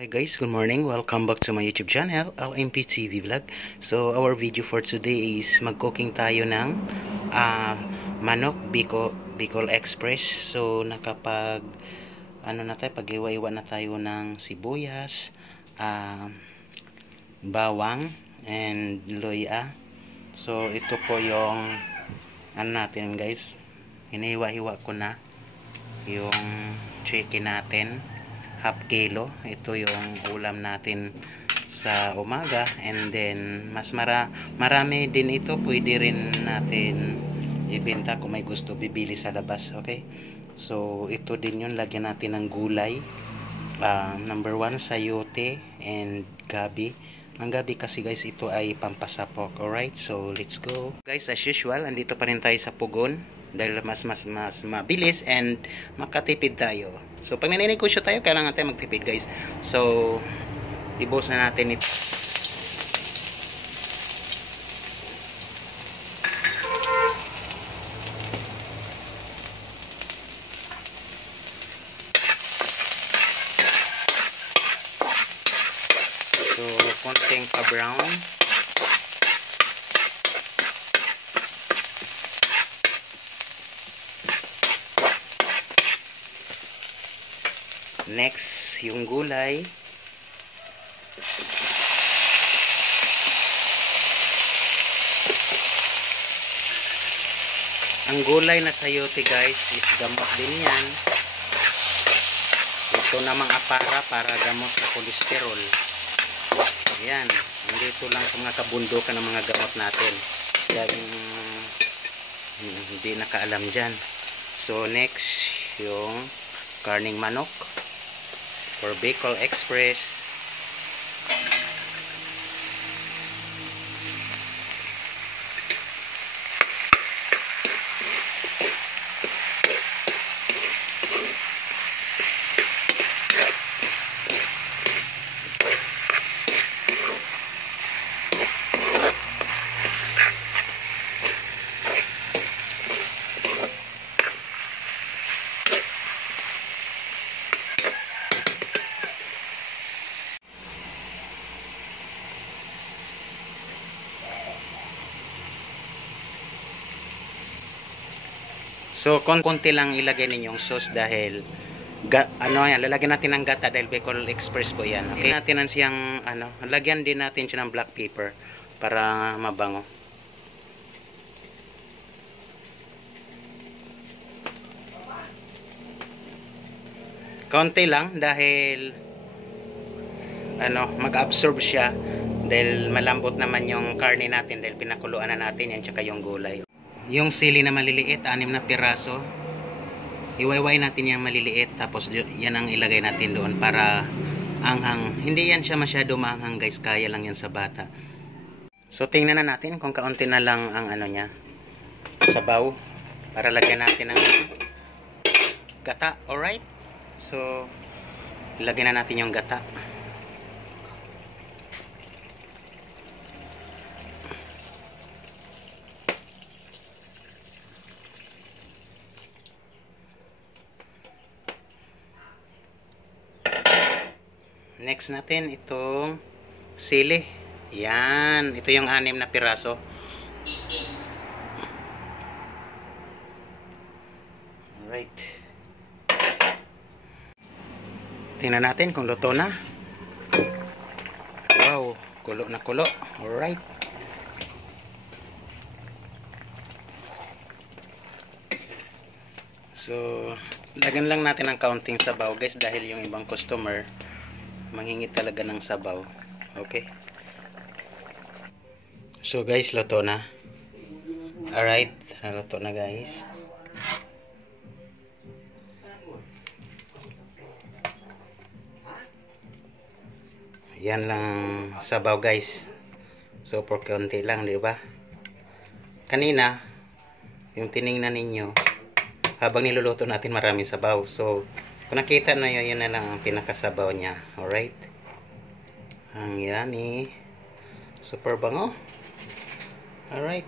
Hi guys, good morning. Welcome back to my YouTube channel, LMP TV Vlog. So our video for today is mag-cooking tayo ng manok Bicol Express. So nakapag pag-iwa-iwa na tayo ng sibuyas, bawang and loya. So ito po yung natin guys. Hiniwa-hiwa ko na yung chicken natin. Half kilo. Ito yung ulam natin sa umaga, and then mas marami din ito, pwede rin natin ibenta kung may gusto bibili sa labas. Okay, so ito din yun, lagyan natin ng gulay. Number 1, sayote and gabi. Ang gabi kasi guys, ito ay pampasapok. Alright, so let's go guys. As usual, andito pa rin tayo sa Pugon dahil mas mabilis and makatipid tayo. So pag naninegosyo tayo, kailangan tayo magtipid guys. So ibos na natin ito. So konting pa-brown. Next, yung gulay. Ang gulay na sayote guys is gamot din yan. Ito namang apara para gamot sa kolesterol. Ayan, dito lang sa mga kabundukan ng mga gamot natin. Yan, hindi nakaalam dyan. So next, yung karning manok for Bicol Express. So konti lang ilagay ninyong sauce dahil lalagyan natin ng gata dahil Bicol Express po yan. Okay, natin ang siyang lagyan din natin siya ng black pepper para mabango. Konti lang dahil mag-absorb siya dahil malambot naman yung karne natin dahil pinakuluan na natin yan, tsaka yung gulay. Yung sili na maliliit, 6 na piraso. Iwayway natin yung maliliit, tapos yan ang ilagay natin doon para anghang. Hindi yan siya masyado maanghang guys, kaya lang yan sa bata. So tingnan na natin kung kaunti na lang ang niya, sabaw, para lagyan natin ng gata. Alright, so ilagay na natin yung gata. Next natin itong sili. Yan, ito yung 6 na piraso. Alright. Tingnan natin kung luto na. Wow, kulo na kulo. Alright. So, lagyan lang natin ng kaunting sabaw guys dahil yung ibang customer manghingi talaga ng sabaw. Okay, so guys, luto na. Alright, luto na guys. Yan lang sabaw guys. So for konti lang, di ba? Kanina yung tiningnan ninyo, habang niluluto natin maraming sabaw. So kung nakita na yun, yun na lang ang pinakasabaw niya. Alright. Ang yummy. Super bango. Alright.